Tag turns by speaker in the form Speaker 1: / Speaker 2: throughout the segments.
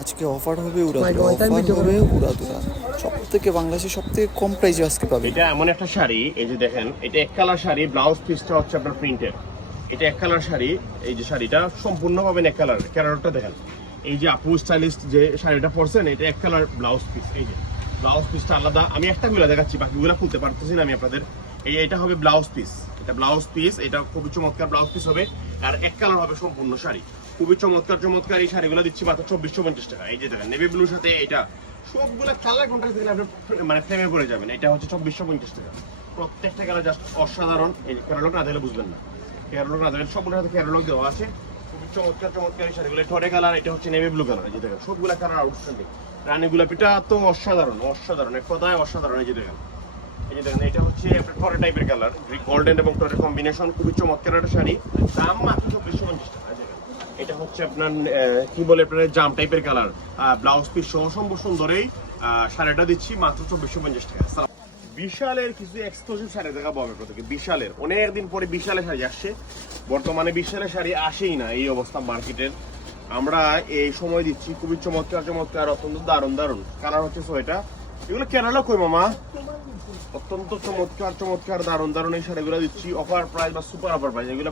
Speaker 1: আজকে অফার হবে উড়াদুরা অফার হবে উড়াদুরা। সব থেকে বাংলাদেশে সব থেকে কম প্রাইসে আজকে পাবে।
Speaker 2: এটা এমন একটা শাড়ি এই যে দেখেন এটা এক কালার শাড়ি ব্লাউজ পিসটা হচ্ছে আপনার প্রিন্টেড এটা এক কালার শাড়ি এই যে শাড়িটা সম্পূর্ণ পাবেন এক কালার ক্যারারটা দেখেন। এই যে আপু স্টাইলিস্ট যে শাড়িটা পরছেন এটা এক কালার ব্লাউজ পিস এই যে। ব্লাউজ পিসটা আলাদা। আমি একটা গুলা দেখাচ্ছি বাকিগুলো খুলতে পারতেছি না আমি আপনাদের। এই এটা হবে ব্লাউজ পিস এটা ব্লাউজ পিস এটা খুবই চমৎকার ব্লাউজ পিস হবে। আর এক কালার হবে সম্পূর্ণ শাড়ি। খুবই চমৎকার চমৎকার এই শাড়িগুলো দিচ্ছি মাত্র চব্বিশশো পঞ্চাশ টাকা। এই যে দেখেন নেভি ব্লুর সাথে এটা সবগুলো কালার কন্ট্রাক্ট আপনি মানে ফ্রেমে পড়ে যাবেন। এটা হচ্ছে চব্বিশশো পঞ্চাশ টাকা। প্রত্যেকটা কালার জাস্ট অসাধারণ। এই না দিলে বুঝবেন না। ক্যাটালগ না দিলে সাথে দেওয়া আছে। খুবই চমৎকার চমৎকার এই শাড়িগুলো। টরে কালার এটা হচ্ছে নেভি ব্লু কালার এই যে দেখেন, সবগুলো কালার আউটস্ট্যান্ডিং রানী গোলাপিটা তো অসাধারণ অসাধারণ। এক কথায় অসাধারণ। এই যে দেখেন এই যে দেখেন, এটা হচ্ছে টাইপের কালার গোল্ডেন এবং কম্বিনেশন খুবই চমৎকার একটা শাড়ি। দাম মাত্র চব্বিশশো পঞ্চাশ টাকা। এটা হচ্ছে আপনার কি বলে আপনার, জাম টাইপের কালার ব্লাউজ পিস সহ সম্ভব শাড়িটা দিচ্ছি মাত্র চব্বিশশো পঞ্চাশ টাকা। বিশালের কিছু এক্সক্লুসিভ শাড়ি দেখাবো আমি আপনাদেরকে, বিশালের। অনেকদিন পরে বিশালের শাড়ি আসছে। বর্তমানে বিশালের শাড়ি আসেই না এই অবস্থা মার্কেটের আমরা এই সময় দিচ্ছি, খুবই চমৎকার চমৎকার, অত্যন্ত দারুণ দারুণ। কালার হচ্ছে সোয়েটা এগুলো মামা? অত্যন্ত চমৎকার চমৎকার, দারুণ দারুণ এই শাড়িগুলো দিচ্ছি। অফার প্রাইস বা সুপার অফার প্রাইস এগুলো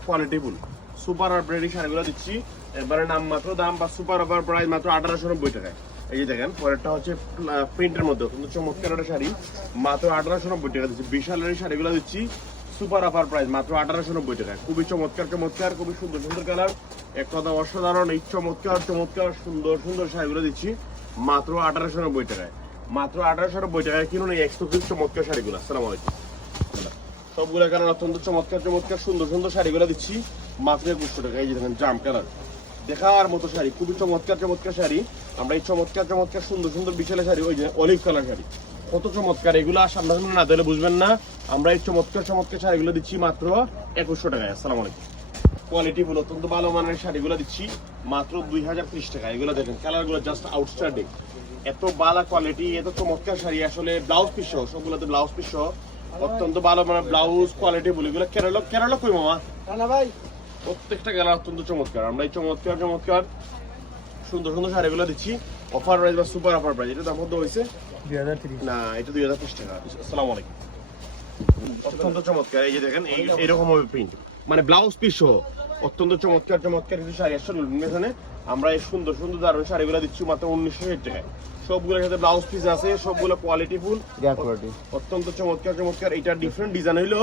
Speaker 2: সুপার অফার শাড়িগুলো দিচ্ছি। এবারে নাম মাত্র দাম বা সুপার অফার প্রাইস মাত্র আঠারোশো নব্বই টাকায়। এই যে দেখেন, পরেরটা হচ্ছে প্রিন্টের মধ্যে, অত্যন্ত চমৎকার একটা শাড়ি। মাত্র আঠারোশো নব্বই টাকা দিচ্ছি। বিশালের শাড়িগুলো দিচ্ছি সুপার অফার প্রাইস মাত্র আঠারোশো নব্বই টাকায়। খুবই চমৎকার চমৎকার, খুবই সুন্দর সুন্দর কালার এক কথা অসাধারণ, এই চমৎকার চমৎকার, সুন্দর সুন্দর শাড়িগুলো দিচ্ছি, মাত্র আঠারোশো নব্বই টাকায়। মাত্র আঠারোশো নব্বই টাকায় কিনুন এই এক্সক্লুসিভ চমৎকার শাড়িগুলো। আসসালাম আলাইকুম। সবগুলো কালার অত্যন্ত চমৎকার চমৎকার, সুন্দর সুন্দর শাড়িগুলো দিচ্ছি। মাত্র একুশশো টাকা এই যে দেখেন, জাম কালার দেখার মতো শাড়ি, খুবই চমৎকার চমৎকার শাড়ি। আমরা এই চমৎকার চমৎকার, সুন্দর সুন্দর বিশালে শাড়ি, ওই যে অলিভ কালার শাড়ি। কত চমৎকার, এগুলো সামনে সামনে না দিলে বুঝবেন না। আমরা এই চমৎকার চমৎকার শাড়িগুলো দিচ্ছি মাত্র একুশশো টাকায়। আসসালামু আলাইকুম। কোয়ালিটি গুলো অত্যন্ত ভালো মানের শাড়িগুলো দিচ্ছি, মাত্র দুই হাজার ত্রিশ টাকা এগুলো দেখেন কালারগুলো জাস্ট আউটস্ট্যান্ডিং এত ভালো কোয়ালিটি এত চমৎকার শাড়ি আসলে ব্লাউজ পিস সহ সবগুলোতে ব্লাউজ পিস সহ অত্যন্ত ভালো মানের ব্লাউজ কোয়ালিটি বলে। এগুলো কেরালা কেরালা কই মামা?
Speaker 3: ভাই।
Speaker 2: প্রত্যেকটা কালার অত্যন্ত চমৎকার। আমরা এই চমৎকার চমৎকার সুন্দর সুন্দর শাড়িগুলো দিচ্ছি। অফার প্রাইস বা সুপার অফার প্রাইস এটা দাম কত হয়েছে? না এটা দুই হাজার টাকা। আসসালামু আলাইকুম। অত্যন্ত চমৎকার। এই যে দেখেন এই এরকম হবে প্রিন্ট মানে ব্লাউজ পিস সহ। অত্যন্ত চমৎকার চমৎকার কিছু শাড়ি আসছে এখানে। আমরা এই সুন্দর সুন্দর দারুণ শাড়িগুলো দিচ্ছি মাত্র উনিশশো ষাট টাকায়। সবগুলোর সাথে ব্লাউজ পিস আছে সবগুলো কোয়ালিটি ফুল অত্যন্ত চমৎকার চমৎকার। এটা ডিফারেন্ট ডিজাইন হইল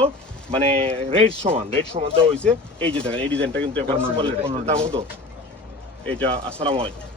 Speaker 2: মানে রেড সমান রেড সমান দেওয়া হয়েছে এই যে দেখেন এই ডিজাইনটা কিন্তু এবার সুপার লেটেস্ট দাম হতো এটা আসসালামু আলাইকুম।